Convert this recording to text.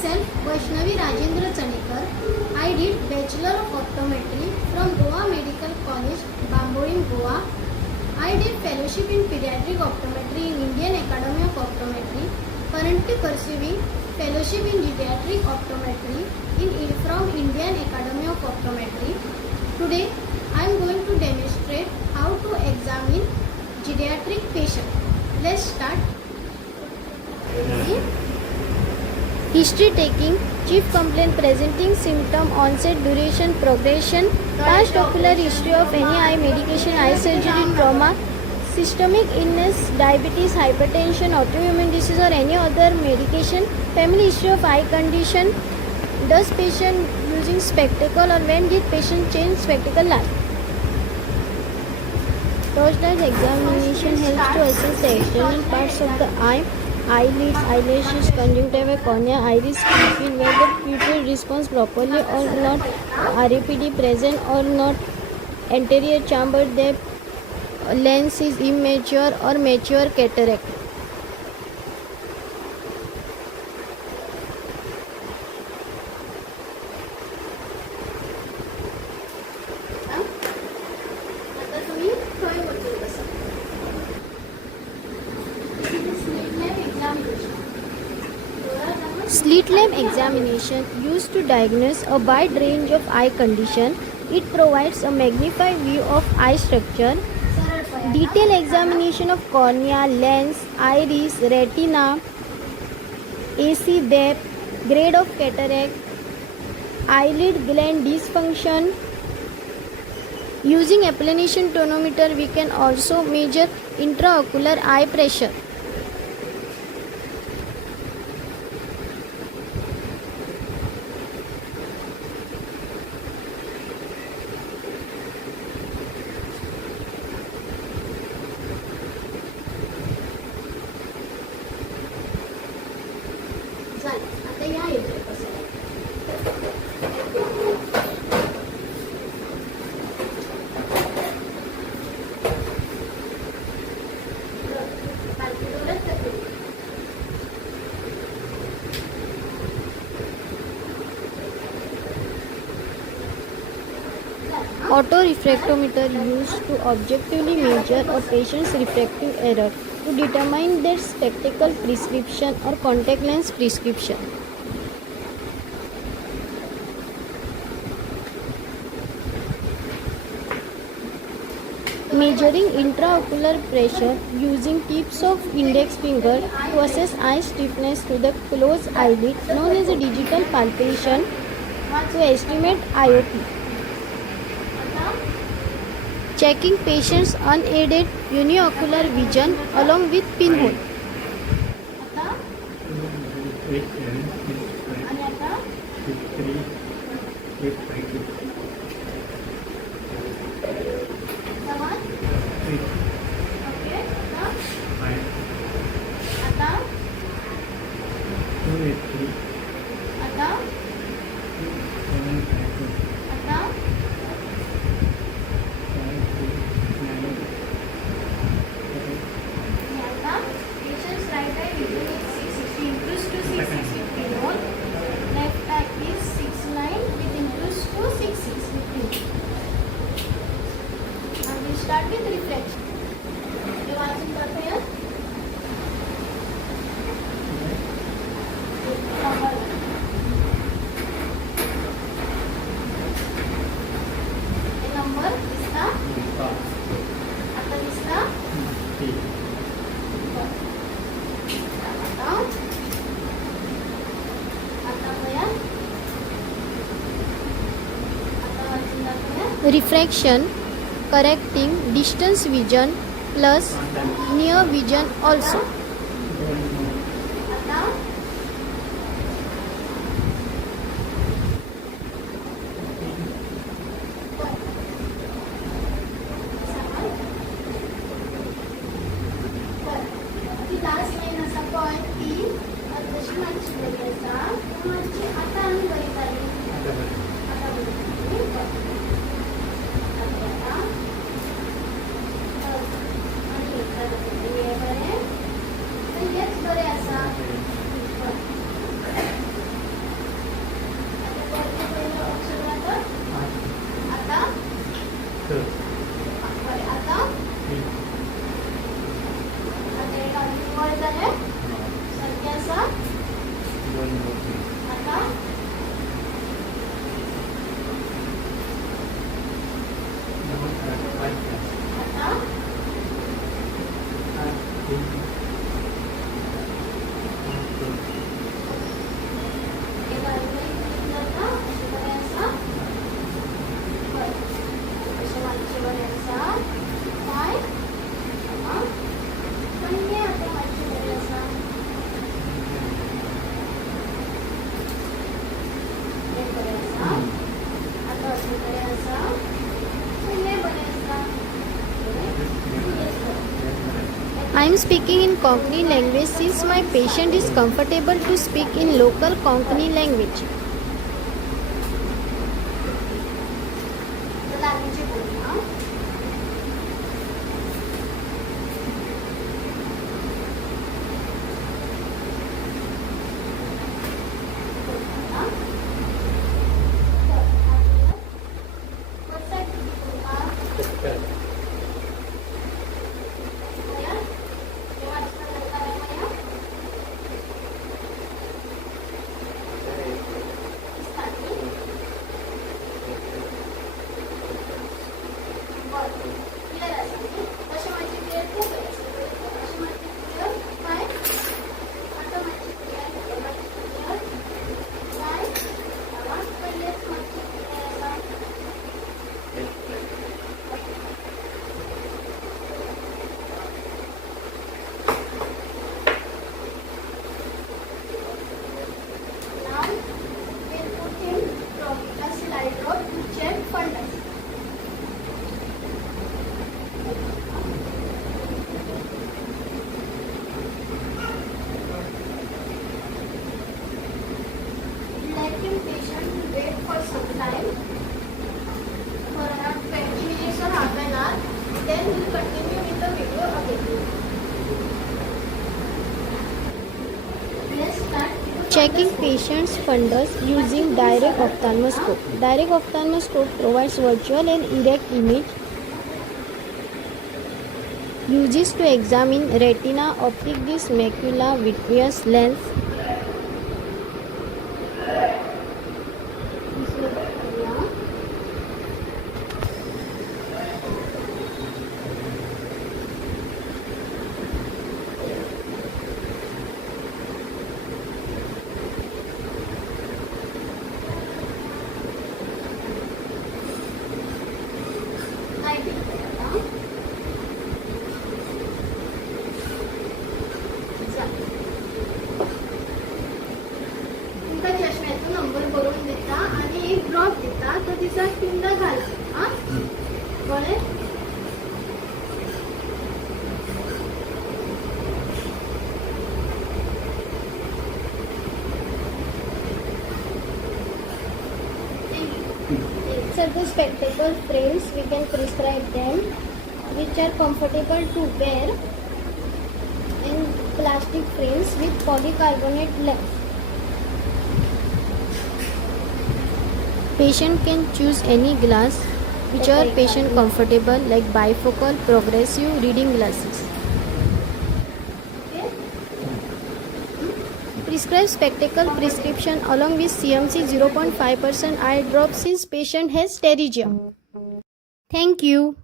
Myself, Vaishnavi Rajendra Chanekar. I did Bachelor of Optometry from Goa Medical College, Bambolim, Goa. I did Fellowship in Pediatric Optometry in Indian Academy of Optometry. Currently pursuing Fellowship in Geriatric Optometry from Indian Academy of Optometry. Today, I am going to demonstrate how to examine geriatric patient. Let's start. History taking, chief complaint, presenting symptom, onset, duration, progression, past ocular history of any eye medication, eye surgery, trauma, systemic illness, diabetes, hypertension, autoimmune disease or any other medication, family history of eye condition, does patient using spectacle or when did patient change spectacle last. Torchlight examination helps to assess the external parts of the eye, eyelids, eyelashes, conjunctiva, cornea, iris, pupil, whether pupil responds properly or not, RAPD present or not, anterior chamber depth, lens is immature or mature cataract. Slit lamp examination used to diagnose a wide range of eye condition. It provides a magnified view of eye structure. Detailed examination of cornea, lens, iris, retina, AC depth, grade of cataract, eyelid gland dysfunction. Using applanation tonometer, we can also measure intraocular eye pressure. आता या येते कसं Auto refractometer used to objectively measure a patient's refractive error to determine their spectacle prescription or contact lens prescription. Measuring intraocular pressure using tips of index finger to assess eye stiffness to the closed eyelid, known as a digital palpation, to estimate IOP. Checking patient's unaided uniocular vision along with pinhole. Start with reflection. You watching the here? Number इसका आता इसका refraction correcting distance vision plus near vision also. आता आता हे बाजूला इकडे जाता अशी बऱ्याचा अशा मागच्या बऱ्याचा पाय पण हे आता मागच्या बऱ्याचा हे बऱ्याचा आता अशी बऱ्याचा हे बऱ्याचा I am speaking in Konkani language since my patient is comfortable to speak in local Konkani language. Checking patient's fundus using direct ophthalmoscope. Direct ophthalmoscope provides virtual and erect image uses to examine retina, optic disc, macula, vitreous lens. Number करून देता आणि एक drop देता तो तिचा पिंड घाला हा बरे So the spectacle frames we can prescribe them which are comfortable to wear and plastic frames with polycarbonate lens. Patient can choose any glass which are patient comfortable like bifocal, progressive, reading glasses. Prescribe spectacle prescription along with CMC 0.5% eye drop since patient has pterygium. Thank you.